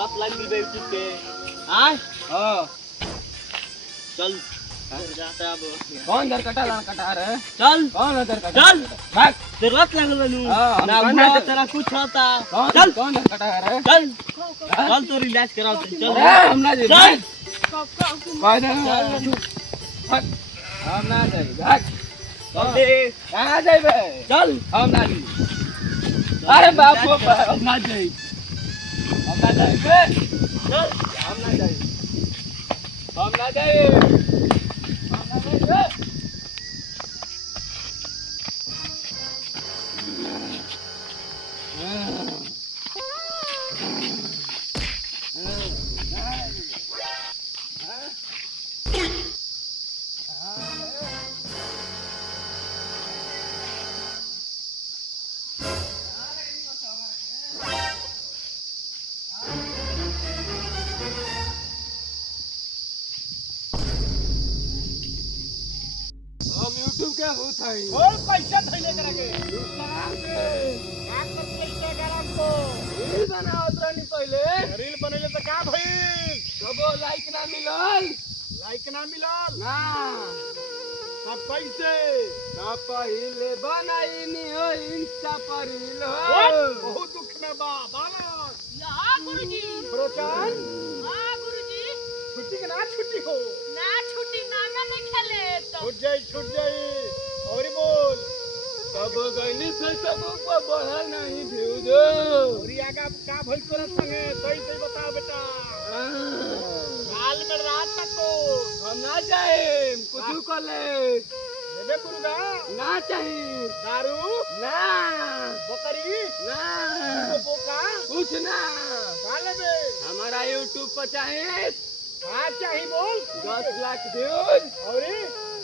लत लग गई यूट्यूब के। हाँ हां चल जाते अब। कौन दर कटा रहे? चल कौन दर कटा? चल भाग। तेरे लत लगल बनू हाँ, ना हम हुआ कौन तेरा कुछ होता। चल चल कौन दर कटा रहे? चल चल तो इलाज कराओ चल। अरे हम ना जी चल भाग हम ना जाई भाग। चल दे कहां जाइबे? चल हम ना जी। अरे बाप रे हम ना जाई। हम ना जाई बे। चल हम ना जाई। हम ना जाई। हम ना जाई बे। हम YouTube के भूत हई। और पैसा थैले करा के इंस्टाग्राम के का कर पैसा गरम को रील बनावत रहनी पहले। रील बनेले त का भइल? कबो लाइक ना मिलल लाइक ना मिलल ना। अब कैसे? ना पहिले बनाईनी हो इंस्टा पर रील हो। बहुत दुख में बा बालक। हाँ गुरुजी। प्रोचान हाँ गुरुजी। छुट्टी के ना छुट्टी हो ना छुट्टी नाना नहीं खेले तो। छूट जाई और ही बोल। कब गईनी फेसबुक पर बढ़ल नहीं व्यूज। और ये आगा का भइल तोरा संगे सही सही बताओ बेटा। हाल में रात तक तो हम ना जाए कुछ कर ले। देबे करूंगा ना चाहिए दारू ना बकरी ना बोका कुछ ना। का लेबे? हमारा YouTube पर चाहिए का चाही बोल। 10 लाख व्यूज और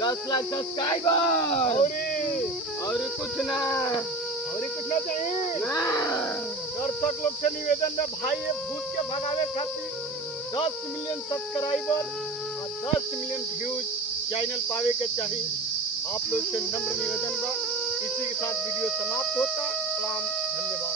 10 लाख सब्सक्राइबर और कुछ ना कुछ ना चाहिए। ना। दर्शक लोग से निवेदन है भाई ये भूत के भगावे खातिर 10 मिलियन सब्सक्राइबर और 10 मिलियन व्यूज चैनल पावे के चाहिए। आप लोग से नम्र निवेदन बा। इसी के साथ वीडियो समाप्त होता। प्रणाम धन्यवाद।